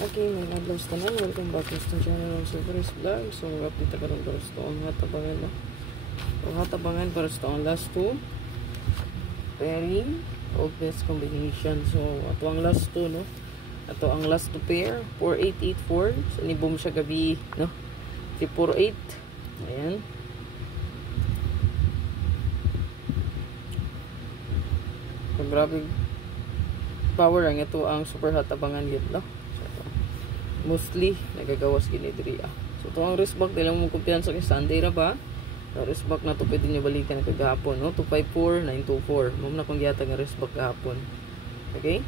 Okay, may adlaw sa tanan. Welcome back to the channel ng Silveris Vlog. So, mag-update ka rin para sa ang hatabangan, no? So, hatabangan para sa ang last two. Pairing of best combination. So, ato ang last two, no? Ato ang last two pair. 4884. So, ni-boom siya gabi, no? 348. Ayan. So, grabe power ang ito ang super hatabangan yun, no? Mostly nagagawas gini diri. So to ang wristband dili mo kumpiyansa kay Sunday ra ba? So wristband na to pwede niyo balikan kagahapon, no? 254924. Mao na kung giyata nga wristband gahapon. Okay?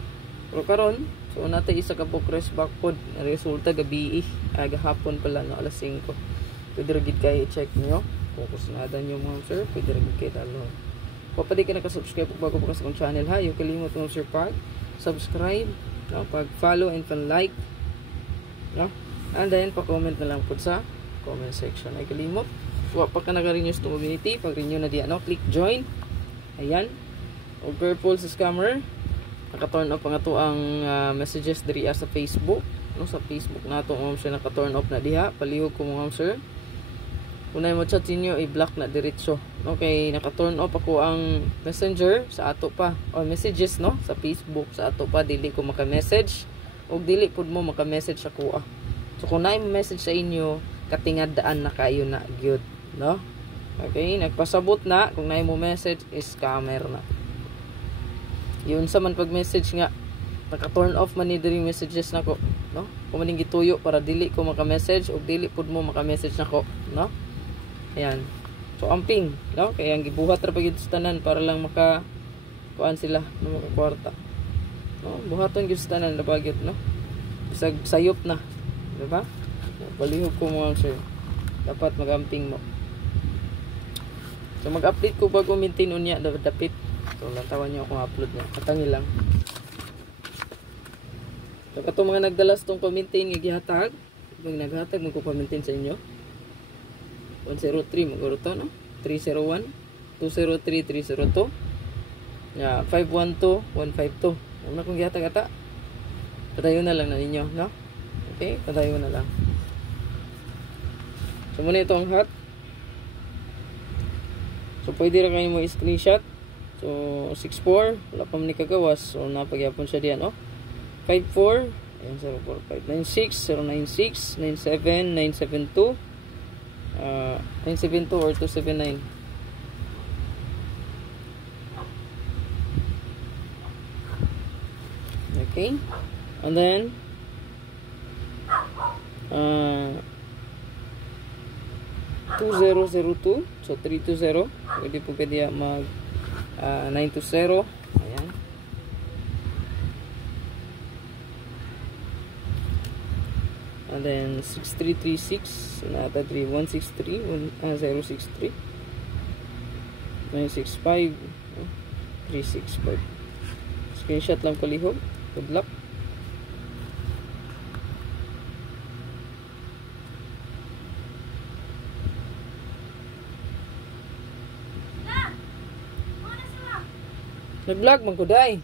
Pero karon, so natay isa ka book wristband pod resulta gabi gahapon pala no alas 5. Pwede ra gid kay i-check niyo. Kung kusnadan niyo mga sir, pwede ra gid kay dalo. Kung pa di ka naka-subscribe bago pa sa akong channel ha, yung kalimot mo sir pag subscribe, no? Pag-follow and pan-like, no? And then pa-comment na lang po sa comment section. Ay kalimot. Wa pa ka naka-renew sa community, pag-renew na diyan, no? Click join. Ayan. O purple sa scammer. Naka-turn off ang ato ang messages diri sa Facebook, no? Sa Facebook nato mo siya naka-turn off na diha. Palihog ko mo sir. Kung mo chat ninyo, i-block na diretso. Okay, naka-turn off ako ang messenger sa ato pa. O messages, no? Sa Facebook, sa ato pa. Dili ko maka-message. O dili po mo maka-message ako. So, kung na-message sa inyo, katingadaan na kayo na. Good, no? Okay, nagpasabot na. Kung na-mo message, is scammer na. Yun sa man pag-message nga, naka-turn off man ni diri messages na ko. No? Kung maning gituyo para dili ko maka-message o dili po mo maka-message na ko. No? Ayan. So, amping. No? Kaya ang gibuhat ra pagid sa tanan para lang kuan sila no makakwarta. No, buhaton gyud sa tanan na bagit, no. Bisag sayop na, di ba? Palihog ko mo sir. Dapat magamping mo. So mag-update ko bago maintain unya dapit. So lantawan niyo akong upload niya. Katangi lang. So kato mga nagdalas tong pa-maintain nga gihatag, pag naghatag mo ko pa-maintain sa inyo. 103 maguro to, no? 301 203 302. Yeah, 512 152. Una kong gihata-gata. Padayon na lang na ninyo, no? Okay, padayon na lang. So muna ito ang hot. So pwede rin kayo mo screenshot. So 64, wala pa man kagawas. So napagyapon siya diyan, no? 54, ayan 045 96 096 97 972 972 or 279. Okay, and then 2002, so 320, pwede po kaya mag 920, ayan. And then 6336, nata 3163 063 965 365. Screenshot lang palihog. Good luck. Nag-vlog man ko day.